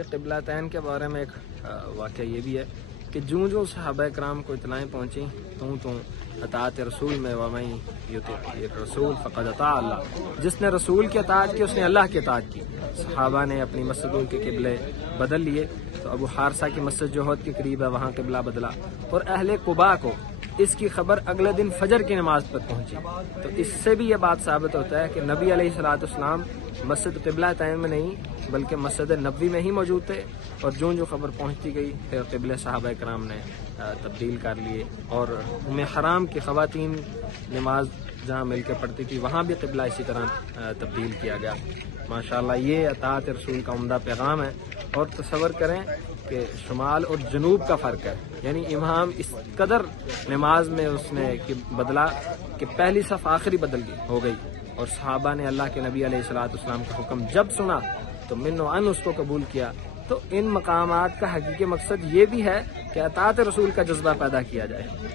یہ قبلتین کے بارے میں ایک واقعہ یہ بھی ہے کہ جو صحابہ کرام کو اطلاعیں پہنچی تو اطاعت رسول میں ومن یطع الرسول فقد اطاع اللہ، جس نے رسول کی اطاعت کی اس نے اللہ کی اطاعت کی۔ صحابہ نے اپنی مسجدوں کے قبلے بدل لیے، تو ابو حارثہ کی مسجد جو عہد کے قریب ہے وہاں قبلہ بدلا، اور اہل قباء کو اس کی خبر اگلے دن فجر کی نماز پر پہنچی۔ تو اس سے بھی یہ بات ثابت ہوتا ہے کہ نبی علیہ الصلوۃ والسلام مسجد قبلتین میں نہیں بلکہ مسجد نبوی میں ہی موجود تھے، اور جو خبر پہنچتی گئی پھر قبلہ صحابہ کرام نے تبدیل کر لیے، اور حرام کی خواتین نماز جہاں مل کے پڑھتی تھی وہاں بھی قبلہ اسی طرح تبدیل کیا گیا۔ ماشاءاللہ یہ اطاعت رسول کا عمدہ پیغام ہے۔ اور تصور کریں کہ شمال اور جنوب کا فرق ہے، یعنی امام اس قدر نماز میں اس نے بدلا کہ پہلی صف آخری بدل ہو گئی، اور صحابہ نے اللہ کے نبی علیہ الصلوۃ والسلام کا حکم جب سنا تو من و عن اس کو قبول کیا۔ تو ان مقامات کا حقیقی مقصد یہ بھی ہے کہ اطاعت رسول کا جذبہ پیدا کیا جائے۔